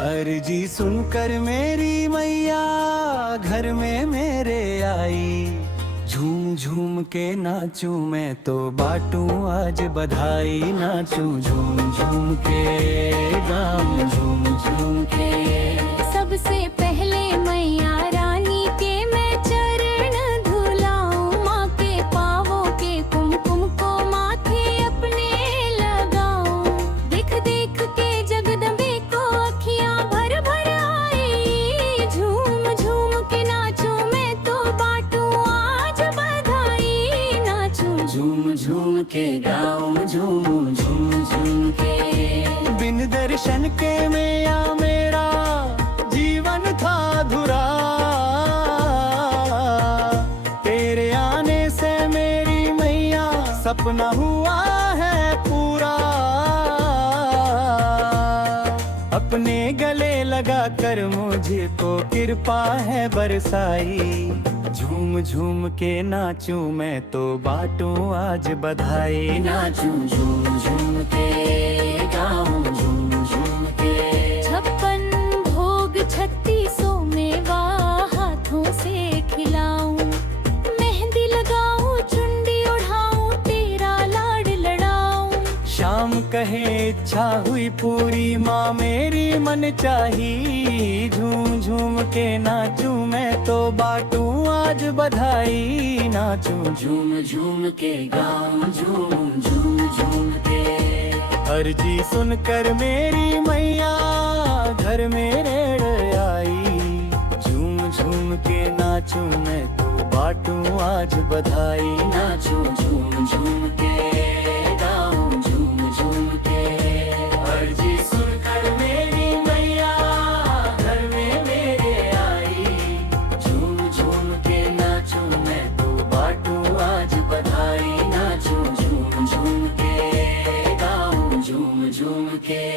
अर्जी सुनकर मेरी मैया घर में मेरे आई। झूम झूम के नाचूं मैं तो बाटूं आज बधाई। नाचूं झूम झूम के गाऊं झूम झूम के। सबसे पहले मैया रानी के मैं चरण धुलाऊं। माँ के पाँवों के कुमकुम को माथे अपने लगाऊं। देख देख के जगदम्बे को अखियाँ भर भर आई। झूम झूम के नाचूं मैं तो बाटूं आज बधाई। नाचूं झूम झूम के गाऊं झूम झूम झूम के। बिन दर्शन के मैया मेरा जीवन था अधूरा। तेरे आने से मेरी मैया सपना हुआ है पूरा। अपने गले लगा कर मुझे तो कृपा है बरसाई। झूम झूम के नाचूं मैं तो बाटूं आज बधाई। नाचूं झूम झूम के गाऊं झूम झूम के। 56 भोग 3600 मेवा हाथों से खिलाऊं। मेहंदी लगाऊं चुंडी ओढ़ाऊं तेरा लाड लड़ाऊं। शाम कहे इच्छा हुई पूरी माँ मेरी मन चाही। झूम झूम के नाचूं मैं तो बाटूं आज बधाई। नाचूं झूम झूम के गाऊं झूम झूम झूम के। अर्जी सुनकर मेरी मैया घर मेरे आई। झूम झूम के नाचूं मैं तो बाटूं आज बधाई। नाचूं झूम झूम के गाऊं झूम झूम के। अर्जी सुनकर मेरी मैया घर में मेरे आई। झूम झूम के नाचूं मैं तो बाटूं आज बधाई। नाचूं झूम झूम के गाऊं झूम झूम के।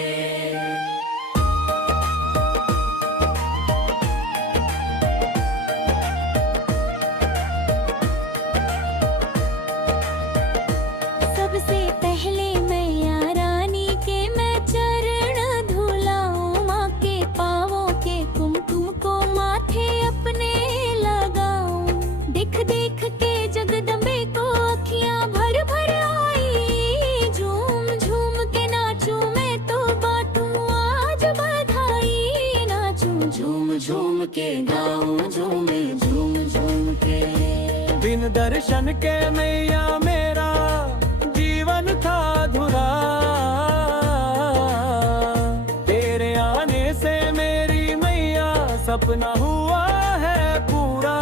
सबसे पहले मैया रानी के मैं चरण धुलाऊं। माँ के पाँवों के कुमकुम को माथे अपने लगाऊं। देख देख के जगदम्बे को अखियाँ भर भर आई। झूम झूम के नाचूं मैं तो बाटूं आज बधाई। नाचूं झूम झूम के गाऊं झूम झूम झूम के। बिन दर्शन के मैया मेरा जीवन था अधूरा। तेरे आने से मेरी मैया सपना हुआ है पूरा।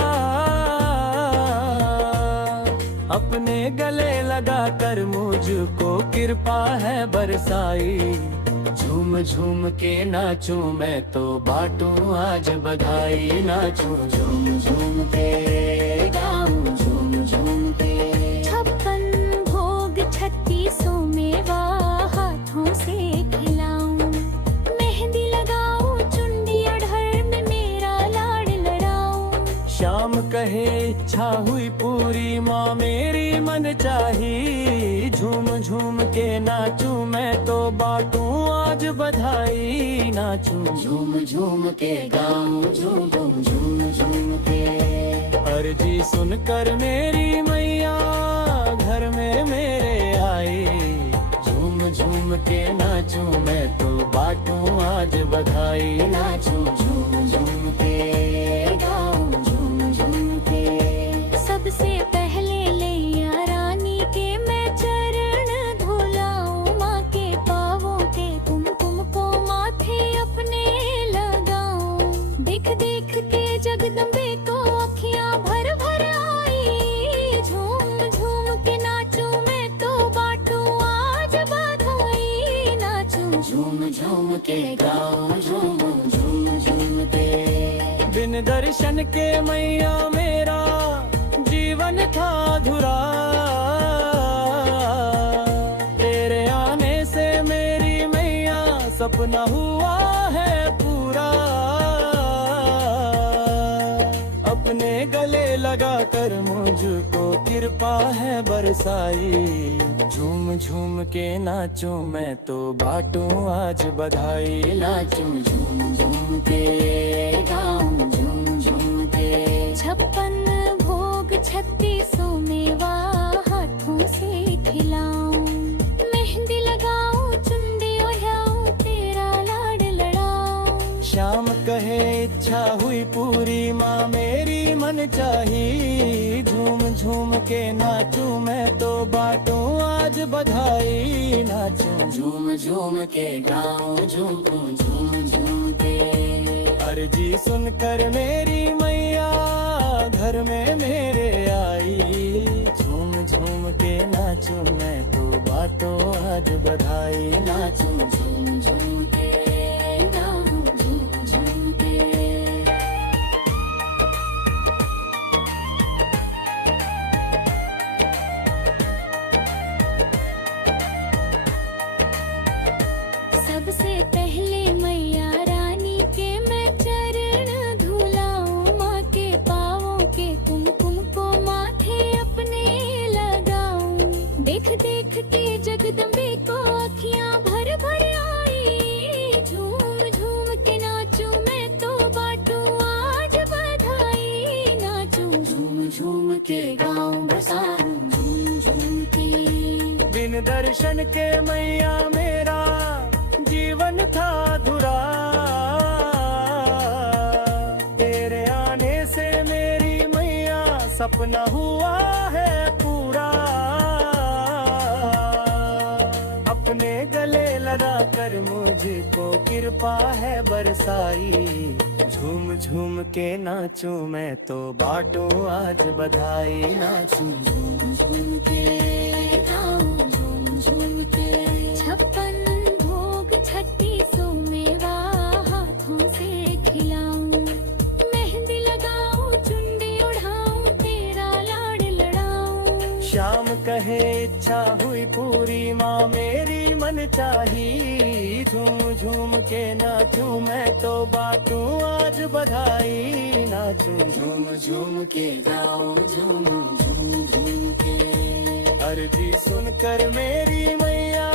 अपने गले लगा कर मुझको कृपा है बरसाई। झूम झूम के नाचूं मैं तो बाटूं आज बधाई। नाचूं झूम झूम के गाऊं झूम झूम के। 56 भोग 3600 मेवा हाथों से खिलाऊं। मेहंदी लगाऊं चुंडी अढ़र में मेरा लाड लड़ाऊं। शाम कहे इच्छा हुई पूरी माँ मेरी मन चाही। झूम झूम के नाचूं मैं तो बाटूं आज बधाई। नाचूं झूम झूम के गाऊं झूम झूम झूम के। अर्जी सुनकर मेरी मैया घर में मेरे आई। झूम झूम के नाचूं मैं तो बाटूं आज बधाई। नाचूं झूम झूम के गाऊं झूम झूम के। सबसे पहले लैया रानी के मैं चरण धुलाऊं। माँ के पाँवों के कुमकुम को माथे अपने लगाऊं। देख देख के जगदम्बे को अखियाँ भर भर आई। झूम झूम के नाचूं मैं तो बाटूं आज बधाई। नाचूं झूम झूम के गाऊं झूम झूम झूम के। बिन दर्शन के मैया मेरा जीवन था अधूरा। तेरे आने से मेरी मैया सपना हुआ है पूरा। अपने गले लगा कर मुझको कृपा है बरसाई। झूम झूम के नाचूं मैं तो बाटूं आज बधाई। नाचूं झूम झूम के गाऊं झूम झूम के। 56 भोग 36 मेवा हाथों से खिलाऊं। मेहंदी लगाऊं चुंडी ओढ़ाऊं तेरा लाड लड़ाऊं। श्याम कहे इच्छा हुई पूरी माँ मेरी मन चाही। झूम झूम के नाचूं मैं तो बाटूं आज बधाई। नाचूं झूम झूम के गाऊं झूम झूम झूम के। अर्जी सुनकर मेरी मैया घर में मेरे आई। झूम झूम के नाचूं मैं तो बाटूं आज बधाई। नाचूं झूम झूम के गाऊं झूम झूम के। सबसे पहले मैया रानी के मैं चरण धुलाऊं। माँ के पाँवों के कुमकुम को माथे अपने लगाऊं। देख देख के जगदम्बे को अखियां भर भर आई। झूम झूम के नाचूं मैं तो बाटूं आज बधाई। नाचूं झूम झूम के गाऊं बरसाऊं झूम झूम के। बिन दर्शन के मैया मेरा जीवन था अधूरा। तेरे आने से मेरी मैया सपना हुआ है पूरा। अपने गले लगा कर मुझको कृपा है बरसाई। झूम झूम के नाचूं मैं तो बाटूं आज बधाई। नाचूं झूम झूम के गाऊं झूम झूम के। 56 भोग 36 मेवा हाथों से खिलाऊं। मेहंदी लगाऊं चुंडी ओढ़ाऊं तेरा लाड लड़ाऊं। श्याम कहे इच्छा हुई पूरी माँ मेरी मन चाही। झूम झूम के नाचूं मैं तो बाटूं आज बधाई। नाचूं झूम झूम के गाऊं झूम झूम झूम के। अर्जी सुनकर मेरी मैया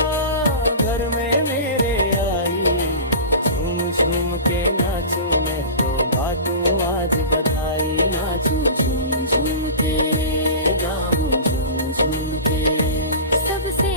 घर में मेरे आई। झूम झूम के नाचूं मैं तो बाटूं आज बधाई। नाचूं झूम झूम के गाऊं झूम झूम के। सबसे